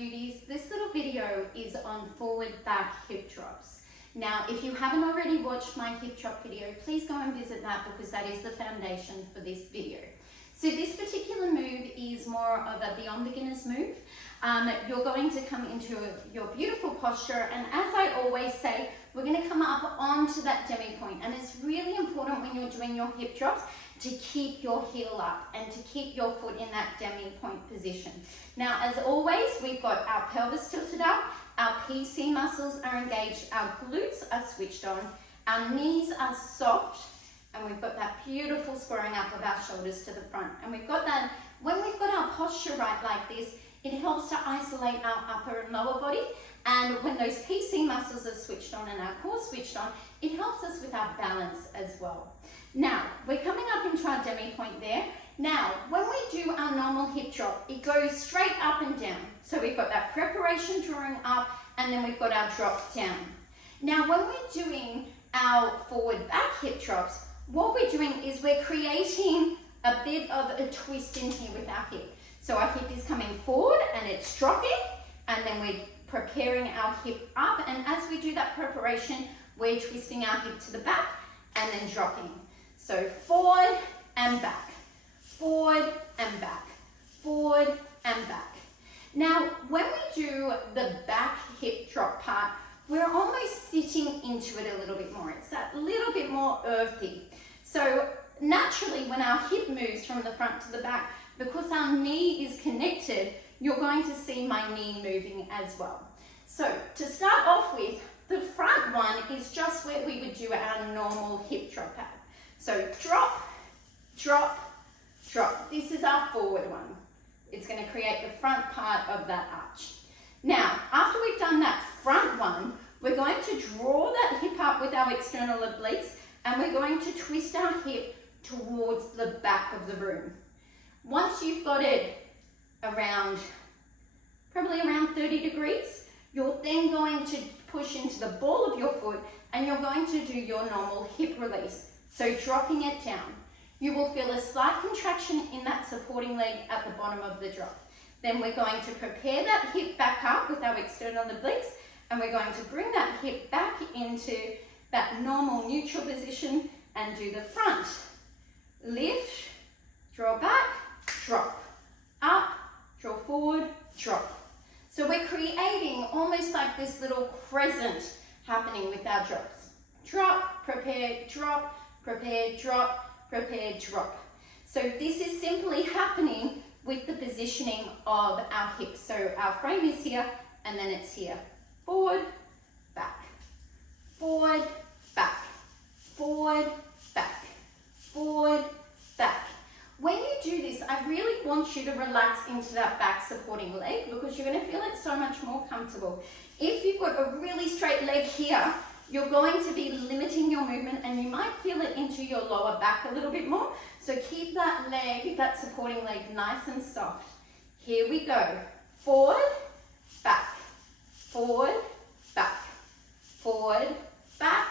beauties. This little video is on forward back hip drops. Now, if you haven't already watched my hip drop video, please go and visit that because that is the foundation for this video. So this particular move is more of a beyond beginners move. You're going to come into your beautiful posture, and as I always say, we're going to come up onto that demi point, and it's really important when you're doing your hip drops to keep your heel up and to keep your foot in that demi point position. Now, as always, we've got our pelvis tilted up, our PC muscles are engaged, our glutes are switched on, our knees are soft, and we've got that beautiful squaring up of our shoulders to the front. And we've got that, when we've got our posture right like this, it helps to isolate our upper and lower body. And when those PC muscles are switched on and our core switched on, it helps us with our balance as well. Now, we're coming up into our demi point there. Now, when we do our normal hip drop, it goes straight up and down. So we've got that preparation drawing up, and then we've got our drop down. Now, when we're doing our forward back hip drops, what we're doing is we're creating a bit of a twist in here with our hip. So our hip is coming forward and it's dropping, and then we're preparing our hip up, and as we do that preparation, we're twisting our hip to the back and then dropping. So forward and back, forward and back, forward and back. Now, when we do the back hip drop part, we're almost sitting into it a little bit more. It's that little bit more earthy. So naturally, when our hip moves from the front to the back, because our knee is connected, you're going to see my knee moving as well. So to start off with, the front one is just where we would do our normal hip drop at. So drop, drop, drop. This is our forward one. It's going to create the front part of that arch. Now, after we've done that front one, we're going to draw that hip up with our external obliques, and we're going to twist our hip towards the back of the room. Once you've got it around, probably around 30 degrees, you're then going to push into the ball of your foot, and you're going to do your normal hip release. So dropping it down. You will feel a slight contraction in that supporting leg at the bottom of the drop. Then we're going to prepare that hip back up with our external obliques, and we're going to bring that hip back into that normal neutral position and do the front. Lift, draw back, drop, up, draw forward, drop. So we're creating almost like this little crescent happening with our drops. Drop, prepare, drop, prepare, drop, prepare, drop. So this is simply happening with the positioning of our hips. So our frame is here, and then it's here. Forward, back, forward, back, forward, back, forward, back. When you do this, I really want you to relax into that back supporting leg because you're going to feel it so much more comfortable. If you've got a really straight leg here, you're going to be limiting your movement, and you might feel it into your lower back a little bit more. So keep that leg, that supporting leg, nice and soft. Here we go. Forward, back, forward, back, forward, back,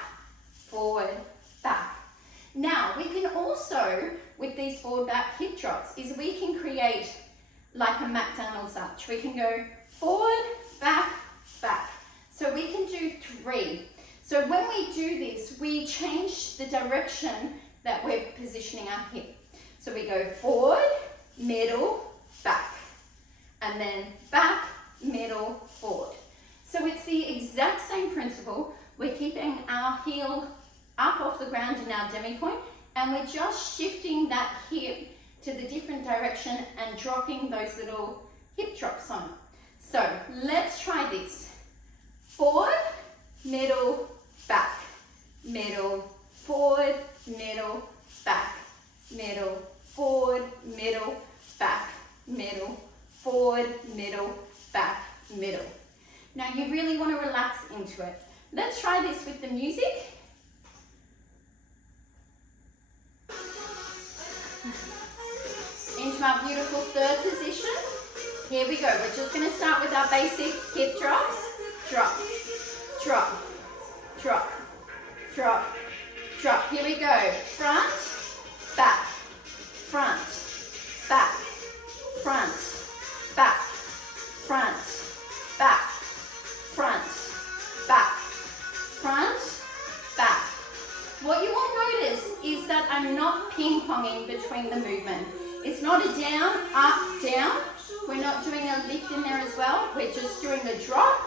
forward, back. Now, we can also, with these forward back hip drops, is we can create like a McDonald's arch. We can go forward, back, back. So we can do 3. So when we do this, we change the direction that we're positioning our hip. So we go forward, middle, back, and then back, middle, forward. So it's the exact same principle. We're keeping our heel up off the ground in our demi point, and we're just shifting that hip to the different direction and dropping those little hip drops on. So let's try this. Forward, middle, back, middle, forward, middle, back, middle, forward, middle, back, middle, forward, middle, back, middle. Now you really want to relax into it. Let's try this with the music. Into our beautiful third position. Here we go. We're just going to start with our basic hip drops. Drop, drop, drop, drop, drop. Here we go. Front, back, front, back, front, back, front, in between the movement. It's not a down, up, down. We're not doing a lift in there as well. We're just doing a drop,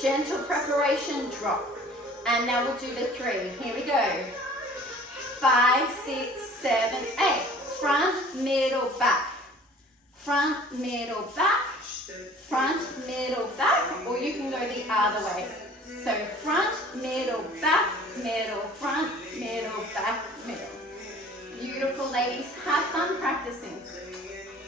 gentle preparation, drop. And now we'll do the 3. Here we go. 5, 6, 7, 8. Front, middle, back. Front, middle, back. Front, middle, back. Or you can go the other way. So front, middle, back, middle, front, middle, back, middle. Beautiful, ladies. Have fun practicing.